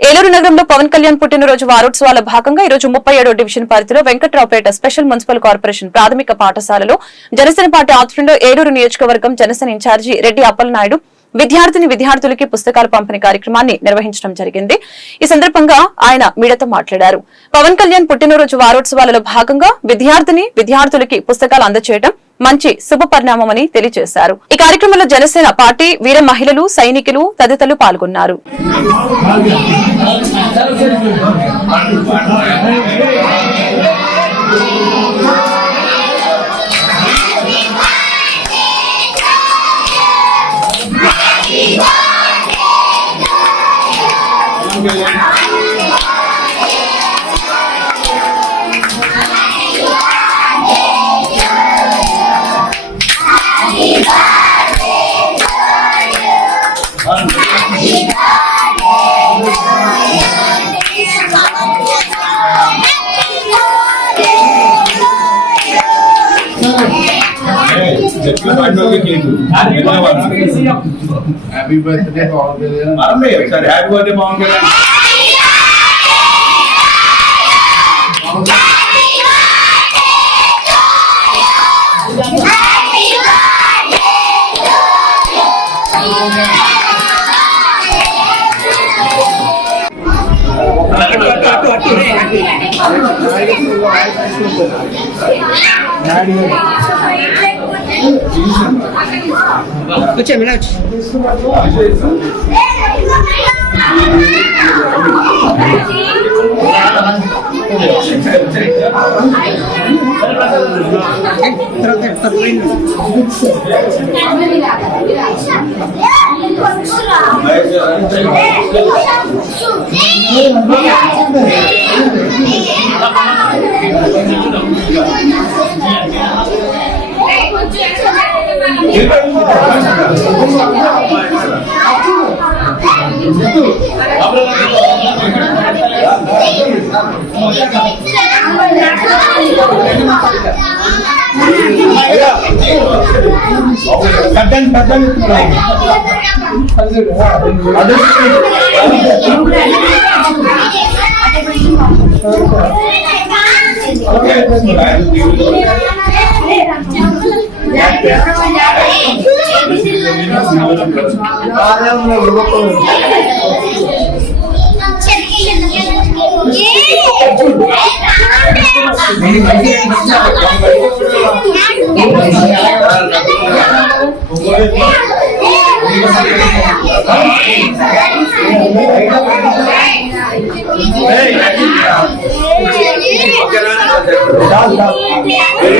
ఏలూరు నగరంలో పవన్ కళ్యాణ్ పుట్టినరోజు వారోత్సవాల భాగంగా ఈ రోజు 37వ డివిజన్ పరిధిలో వెంకట్రావుపేట స్పెషల్ మున్సిపల్ కార్పొరేషన్ ప్రాథమిక పాఠశాలలో జనసేన పార్టీ ఆధ్వర్యంలో ఏలూరు నియోజకవర్గం జనసేన ఇన్ఛార్జి రెడ్డి అప్పలనాయుడు విద్యార్థులకి పుస్తకాల పంపిణీ కార్యక్రమాన్ని నిర్వహించడం జరిగింది. ఈ సందర్భంగా ఆయన మీడియాతో మాట్లాడారు. పవన్ కళ్యాణ్ పుట్టినరోజు వారోత్సవాలలో భాగంగా విద్యార్థులకి పుస్తకాలు అందజేయడం మంచి శుభ పరిణామమని తెలియజేశారు. ఈ కార్యక్రమంలో జనసేన పార్టీ వీర మహిళలు, సైనికులు తదితరులు పాల్గొన్నారు. Happy birthday, Pawan Kalyan. Sorry, happy birthday, Pawan Kalyan. వచ్చే మినట్ Hey,